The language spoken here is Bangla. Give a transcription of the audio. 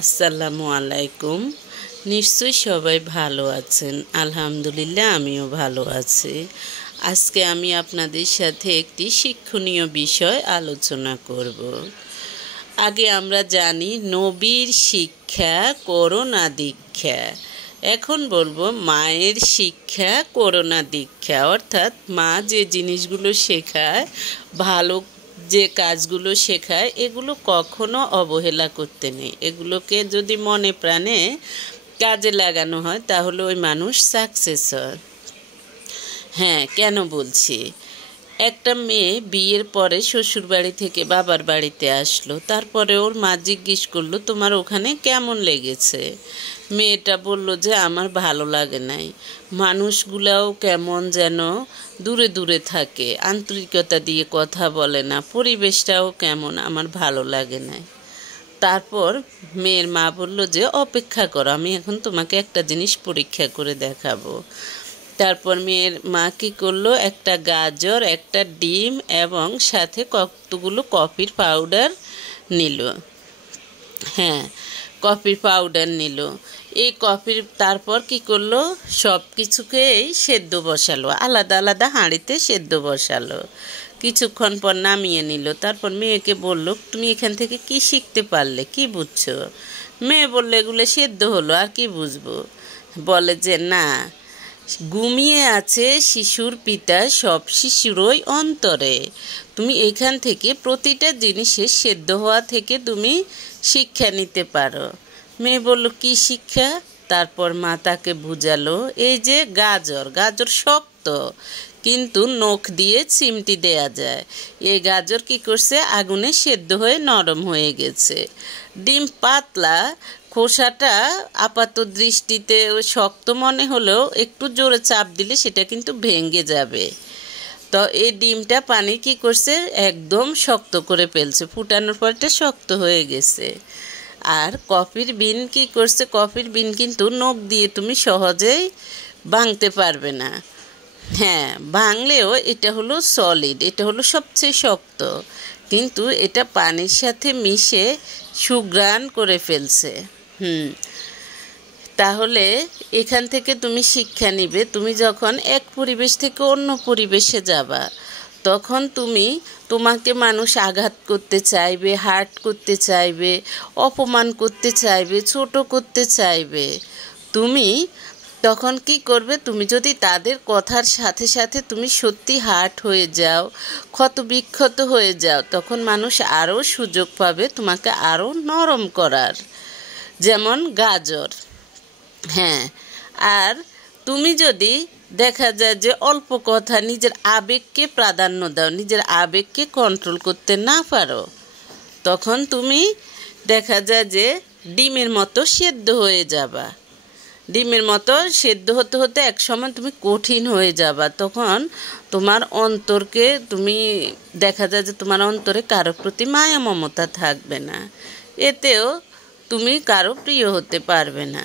আসসালামু আলাইকুম। নিশ্চয়ই সবাই ভালো আছেন। আলহামদুলিল্লাহ আমিও ভালো আছি। আজকে আমি আপনাদের সাথে একটি শিক্ষণীয় বিষয় আলোচনা করব। আগে আমরা জানি নবীর শিক্ষা করোনা দীক্ষা। এখন বলবো মায়ের শিক্ষা করোনা দীক্ষা, অর্থাৎ মা যে জিনিসগুলো শেখায়, ভালো যে কাজগুলো শেখায়, এগুলো কখনো অবহেলা করতে নেই। এগুলোকে যদি মনে প্রাণে কাজে লাগানো হয় তাহলে ওই মানুষ সাকসেস হয়। হ্যাঁ, কেন বলছি? একটা মেয়ে বিয়ের পরে শ্বশুর বাড়ি থেকে বাবার বাড়িতে আসলো। তারপরে ওর মা জিজ্ঞেস করলো, তোমার ওখানে কেমন লেগেছে? মেয়েটা বলল যে আমার ভালো লাগে নাই, মানুষগুলাও কেমন যেন দূরে দূরে থাকে, আন্তরিকতা দিয়ে কথা বলে না, পরিবেশটাও কেমন, আমার ভালো লাগে নাই। তারপর মেয়ের মা বলল যে অপেক্ষা করো, আমি এখন তোমাকে একটা জিনিস পরীক্ষা করে দেখাবো। তারপর মেয়ের মা কী করলো, একটা গাজর, একটা ডিম এবং সাথে কতগুলো কফির পাউডার নিল। হ্যাঁ, কফির পাউডার নিল। এই তারপর কি করলো, সব কিছুকেই সেদ্ধ বসালো, আলাদা আলাদা হাঁড়িতে সেদ্ধ বসালো। কিছুক্ষণ পর নামিয়ে নিল। তারপর মেয়েকে বলল, তুমি এখান থেকে কি শিখতে পারলে, কি বুঝছো? মেয়ে বললে, এগুলো সেদ্ধ হলো, আর কি বুঝবো? বলে যে না, ঘুমিয়ে আছে শিশুর পিতা সব শিশুরই অন্তরে। তুমি এখান থেকে প্রতিটা জিনিসের সেদ্ধ হওয়া থেকে তুমি শিক্ষা নিতে পারো। মেয়ে বলল, কি শিক্ষা? তারপর মা তাকে বুঝালো, এই যে গাজর, গাজর শক্ত কিন্তু নখ দিয়ে চিমটি দেয়া যায়। এই গাজর কি করছে, আগুনে সেদ্ধ হয়ে নরম হয়ে গেছে। ডিম পাতলা, খোসাটা আপাত দৃষ্টিতে শক্ত মনে হলেও একটু জোরে চাপ দিলে সেটা কিন্তু ভেঙে যাবে। তো এই ডিমটা পানি কি করছে, একদম শক্ত করে ফেলছে, ফুটানোর পর এটা শক্ত হয়ে গেছে। আর কফির বিন কি করছে, কফির বিন কিন্তু নখ দিয়ে তুমি সহজেই ভাঙতে পারবে না। হ্যাঁ, ভাঙলেও এটা হলো সলিড, এটা হলো সবচেয়ে শক্ত, কিন্তু এটা পানির সাথে মিশে সুঘ্রাণ করে ফেলছে। তাহলে এখান থেকে তুমি শিক্ষা নিবে, তুমি যখন এক পরিবেশ থেকে অন্য পরিবেশে যাবা, তখন তোমাকে মানুষ আঘাত করতে চাইবে, হার্ট করতে চাইবে, অপমান করতে চাইবে, ছোট করতে চাইবে। তুমি তখন কি করবে, তুমি যদি তাদের কথার সাথে সাথে তুমি সত্যি হার্ট হয়ে যাও, ক্ষত বিক্ষত হয়ে যাও, তখন মানুষ আরও সুযোগ পাবে তোমাকে আরও নরম করার। যেমন গাজর। হ্যাঁ, আর তুমি যদি দেখা যায় যে অল্প কথা, নিজের আবেগকে প্রাধান্য দাও, নিজের আবেগকে কন্ট্রোল করতে না পারো, তখন তুমি দেখা যায় যে ডিমের মতো সেদ্ধ হয়ে যাবা। ডিমের মতো সেদ্ধ হতে হতে এক সময় তুমি কঠিন হয়ে যাবা। তখন তোমার অন্তরকে দেখা যায় যে তোমার অন্তরে কারো প্রতি মায়া মমতা থাকবে না, এতেও তুমি কারো প্রিয় হতে পারবে না।